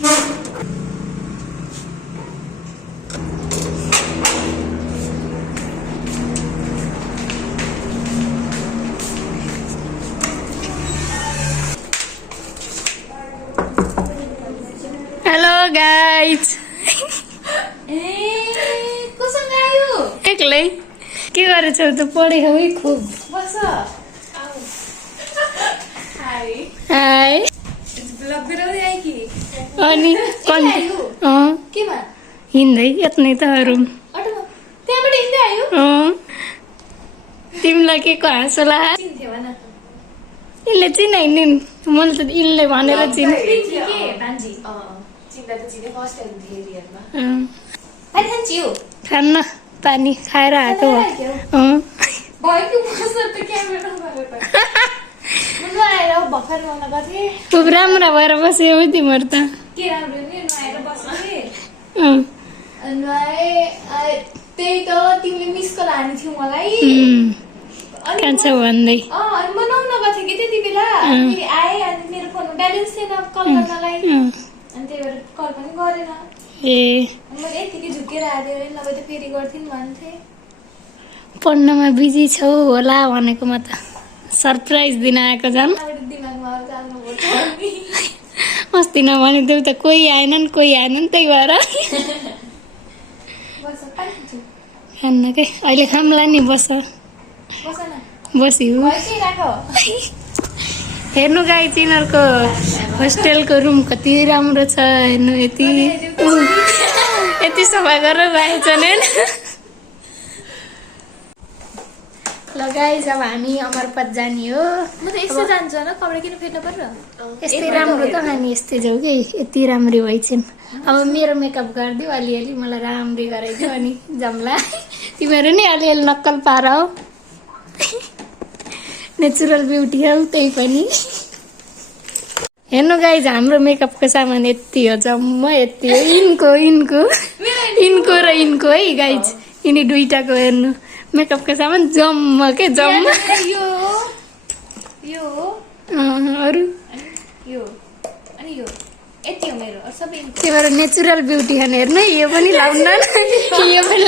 Hello guys एक्लै के गरेछौ त पढेको है खुब हाय अनि हिँड्दै यत्नै त तिमीलाई के को हाँसो ला यिनले चिनाइनि मैले त यिनले भनेर खान्न पानी खाएर आएको खुब राम्रा भएर बस्यो हो तिमीहरू त त्यही त तिमीले मिस कल हानी थियौ मलाई कान्छ भन्दै बनाउन गएको थिएँ कि त्यति बेला फेरि आएँ अनि मेरो फोनमा ब्यालेन्स थिएन कल गर्नलाई अनि त्यही भएर कल पनि गरेन ए मैले यतिकै झुकेर आएको नभए त फेरि गर्थेँ भन्थे पढ्नमा बिजी छौ होला भनेको म त सरप्राइज दिन आएको झन् दिमागमा अस्ति नभनिदेऊ त कोही आएनन् त्यही भएर खान्न के अहिले खामला नि बस्यो हेर्नु गाइज यिनीहरूको होस्टेलको रुम कति राम्रो छ हेर्नु यति सफा गरेर राखेछन् ल गाइज अब हामी अमरपथ जाने हो म त यस्तो जान्छु न कपडा किन फेर्नु पर्यो यस्तै राम्रो त हामी यस्तै जाउँ कि यति राम्री भइछन् अब मेरो मेकअप गरिदियो अलिअलि मलाई राम्री गराइदियो अनि जम्ला तिमीहरू नि अलिअलि नक्कल पार हो नेचुरल ब्युटी हो त्यही पनि हेर्नु गाइज हाम्रो मेकअपको सामान यति हो जम्मा यति हो इनको र इनको है गाइज यिनी दुईटाको हेर्नु मेकअपको सामान जम्मा के जम्मा अरू त्यही भएर नेचुरल ब्युटी खाने हेर्नु यो पनि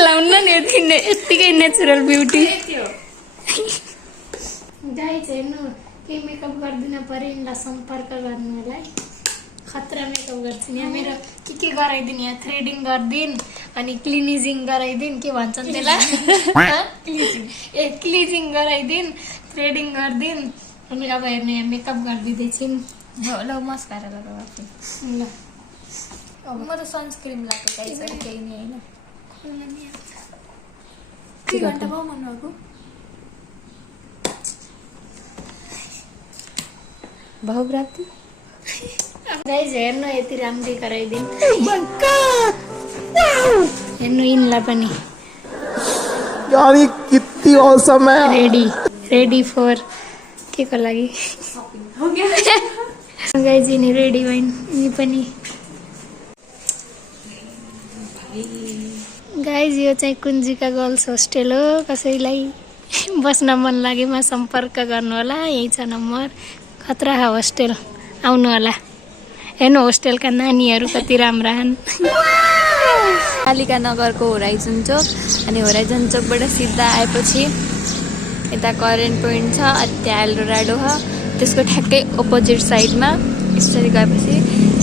लाउन्न यत्तिकै नेचुरल ब्युटी गाइज हेर्नु केही मेकअप गर्दिन पऱ्यो यिनलाई सम्पर्क गर्नु होला है खतरा मेकअप गर्छन् यहाँ मेरो के गराइदिन् यहाँ थ्रेडिङ गरिदिन् अनि क्लिनिजिङ गराइदिन् के भन्छन् त्यसलाई क्लिजिङ गराइदिन् थ्रेडिङ गरिदिन् अनि अब हेर्नु यहाँ मेकअप गरिदिँदैछन् ल मस्कारा लगाएको ल अब म त सनस्क्रिन लगाएको केही नि होइन के घन्टा भयो भन्नुभएको भाउ प्राप्ति गाइज हेर्नु यति राम्रै गराइदिन् हेर्नु यिनलाई पनि कितनी औसम है रेडी फर के को लागि गाइज यिनी रेडी भइन् यिनी पनि गाइज यो चाहिँ कुञ्जिका गर्ल्स होस्टेल हो कसैलाई बस्न मन लागेमा सम्पर्क गर्नु होला यही छ नम्बर खतरा होस्टेल आउनु होला हेर्नु होस्टेलका नानीहरू कति राम्रा छन् कालिका नगरको होराइजन चोक अनि होराइजन चोकबाट सिधा आएपछि यता करेन्ट पोइन्ट छ अनि त्यहाँ एल्डोराडो छ त्यसको ठ्याक्कै अपोजिट साइडमा यसरी गएपछि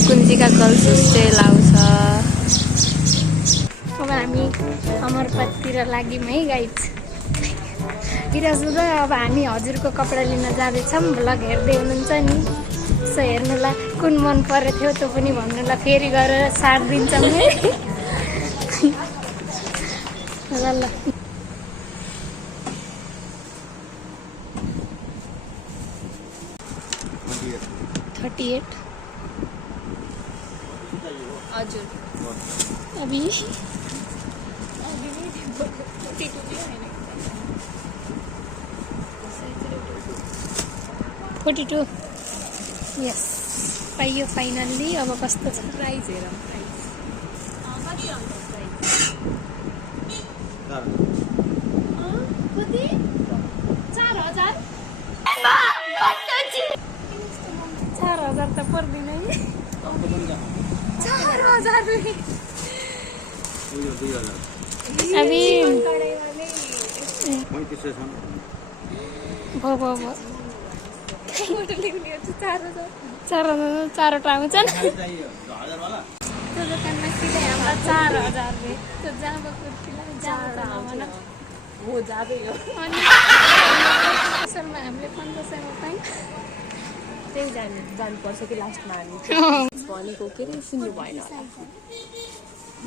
कुञ्जिका गर्ल्स होस्टेल आउँछ अब हामी अमरपथतिर लाग्यौँ है गाइज बिराजु त अब हामी हजुरको कपडा लिन जाँदैछौँ भ्लग हेर्दै हुनुहुन्छ नि सो हेर्नुलाई कुन मन परेको थियो त्यो पनि भन्नुलाई फेरि गएर साथ दिन्छौँ है ल 38 हजुर अभी 42 यस पाइयो फाइनल्ली अब कस्तो छ प्राइस हेरौँ प्राइस कति हुन्छ प्राइस कति 4000 4,000 त पर्दैन है 4,000 अभी भो 4,000 चारवटा आउँछन् त्यो दोकानमा सिधै हामीलाई 4,000 रे त्यो जामा कुर्तीलाई जामा भन हो जाँदै हो अनि असलमा हामीले 1500 मा पायौँ त्यही जानुपर्छ कि लास्टमा हामी भनेको के अरे सुन्नु भएन होला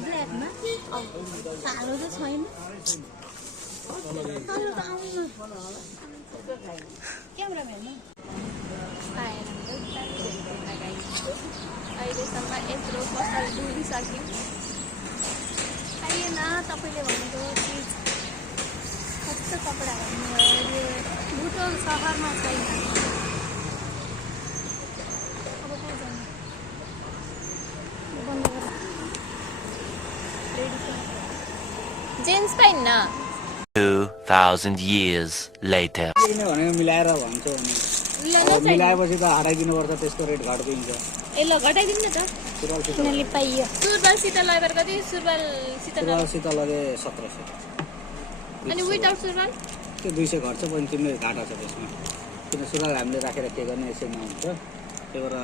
ब्ल्याकमा कालो त छैन कालो त आउँछ क्यामेराम्यान आएर अहिलेसम्म यत्रो पसल डुबिसक्यो आइएन तपाईँले भनेको चिज कस्तो कपडा भन्नुभयो यो बुटोल सहरमा छैन अब कहाँ जानु बन्द गर जिन्स पाइन्न 2,000 years later. किनभने मिलाएर भन्छ भने मिलाएपछि त हटाइदिनुपर्छ त्यसको रेट घट्दिन्छ ए ल घटाइदिनु न त किनले पाइयो सुरुवालसित लगेर कति सुरुवालसित सुरुवालसित लगे 1700 अनि विदाउट सुरुवाल त्यो 200 घट्छ पनि तिमीले घाटा छ त्यसमा किन सुरुवाल हामीले राखेर के गर्ने यसैमा हुन्छ त्यही भएर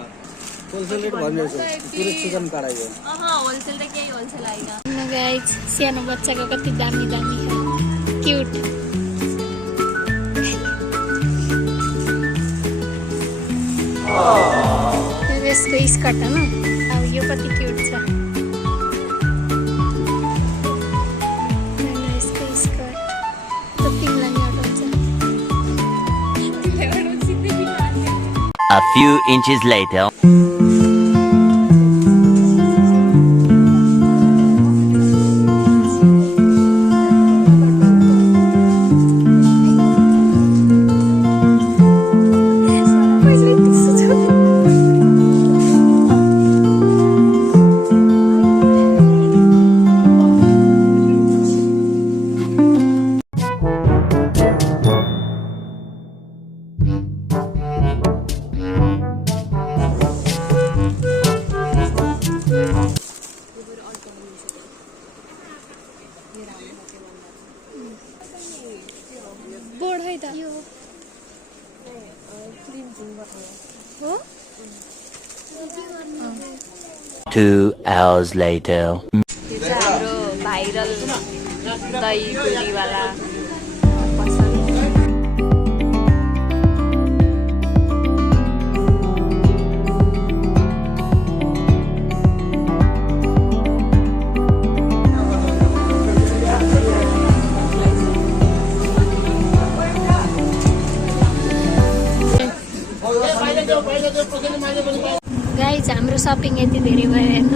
होलसेल रेट भनिरहेको छु पुरै सिजन काढाइयो होलसेल त केही होलसेल होइन गाइज सानो बच्चाको कति दामी दामी छ क्युट यसको स्कर्ट होइन अब यो कति क्युट छ यसको स्कर्ट त तिमीलाई नि अटाउँछ A few inches later. Board है त हो 2 hours later. यो चाहिँ हाम्रो भाइरल दही पुरीवाला पसल गाइज हाम्रो सपिङ यति धेरै भयो हेर्न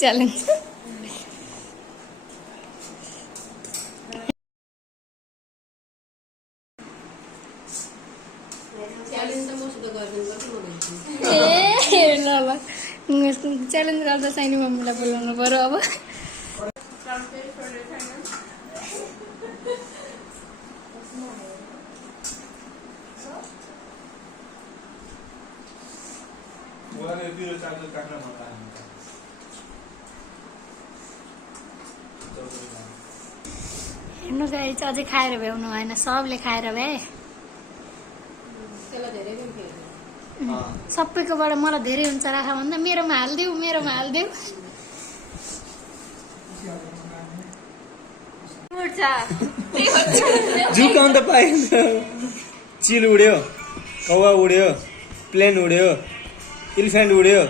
च्यालेन्ज च्यालेन्ज गर्दा साइनी मम्मीलाई बोलाउनु पर्यो अब हेर्नु गाई चाहिँ अझै खाएर भ्याउनु भएन सबले खाएर भ्याए सबैकोबाट मलाई धेरै हुन्छ राख भन्दा मेरोमा हालिदेऊ झुकाउनु त पाएन चिल उड्यो कौवा उड्यो प्लेन उड्यो इलिफेन्ट उड्यो